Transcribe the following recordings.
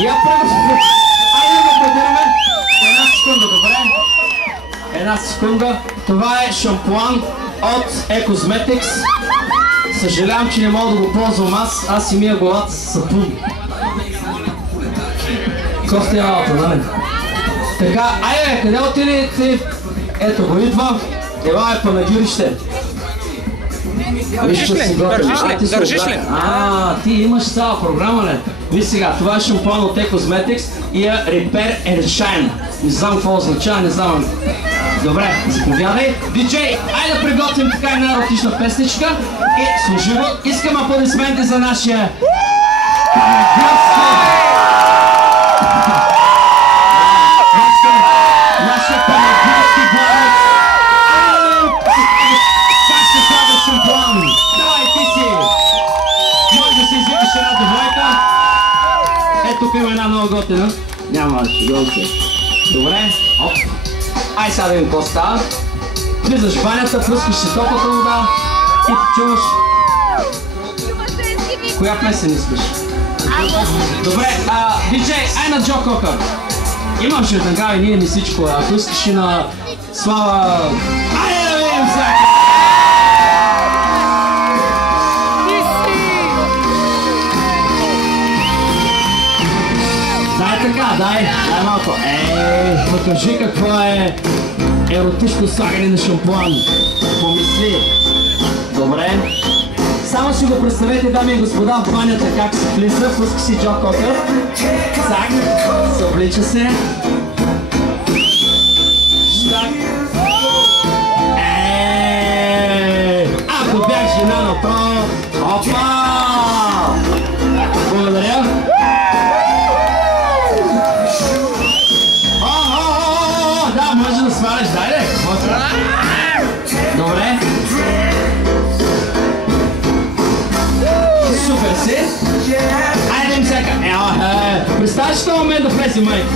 Я преготвя. Айде да аплодираме. Една секунда, добре? Една секунда. Това е шампуан от eCosmetics. Съжалявам, че не мога да го ползвам аз си мия главата с сапун. Кофти е работа, нали? Така, айде, къде отиде ти? Ето го идва. Ела е панагюрище. Държиш ли? Ти имаш цяла програма, не? Виж сега, това е шампуан от eCosmetics и е Repair and Shine. Не знам какво означава, не знам. Добре, заповядай. Диджей, айде да приготвим така една еротична песничка и служиво. Искам аплодисменти за нашия панагюрски главец. Как ще слагаш шампуан? Давай, ти си! Може да си извикаш една девойка. Ето тук има една много готина. Няма шегулки. Добре, оп. Ай сега да видим какво става. Влизаш в банята, пускаш си топлата вода и ти чуваш. Коя песен искаш? Добре, диджей, ай на Джо Кокър. Имам ще веднага и ние не всичко, ако искаш и на Слава... Айде да видим сега! Дай така, дай малко. Покажи какво е еротично слагане на шампуан. Помисли. Добре. Само си го представете, дами и господа, в банята как се влиза. Пуска си Джо Кокър. Цак. Се облича се. Штак. Ако бях жена направо. Опа! Благодаря. Да, може да сваляш, дайде! Добре. Супер си. Айде им всяка. Представяш ли този момент да влезе майка?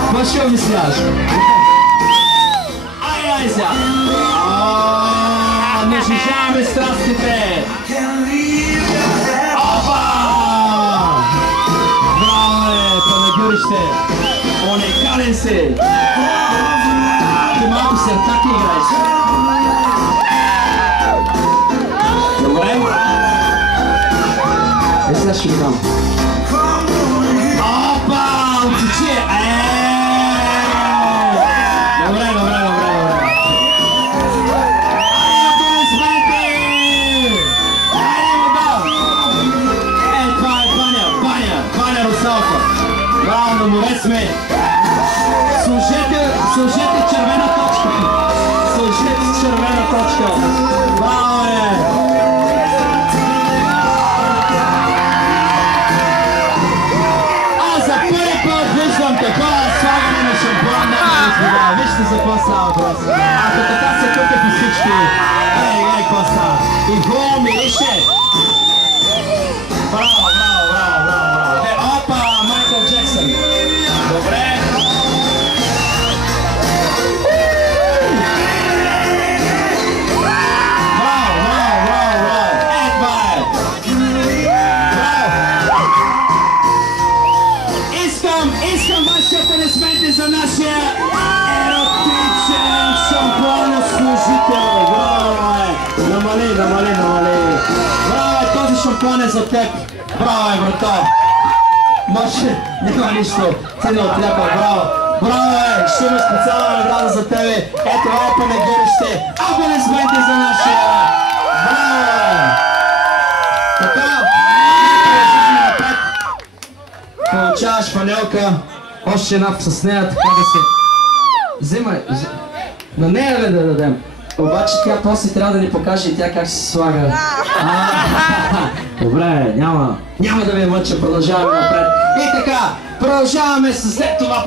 Какво ще обясняваш? Ай сега. Не шишаваме страстите. Опа! Браво е, панагюрище. Уникален си! Ти малко сертак ли играеш? Добре? Сега ще ги дам. Опа! Отсечи! Добре. Айде, аплодисменти! Айде му дам! Това е Баня Русалка. Браво, на море сме! Служете червена точка. Служете червена точка. Браво е! Аз за първи път виждам такова слагане на шампуан. Вижте за какво става въпрос. Ако така се купе по всички. Какво става? И хубаво мирише. Браво. Опа, Майкъл Джексън. Добре. Искам вашите аплодисменти за нашия еротичен шампуаносслужител. Браво е! Намали. Браво е, този шампуан е за теб. Браво е, брато. Може, няма нищо. Ти не отляпа, браво. Браво е, ще има специална награда за тебе. Ето е панагюрище. Аплодисменти за нашия. Браво е! Така. Получаваш панелка, още една с нея, така да се... Взимай, на нея ли да дадем? Обаче тя после трябва да ни покаже и тя как се слага. Добре, няма да ви мъча, продължаваме напред. И така, продължаваме с след това.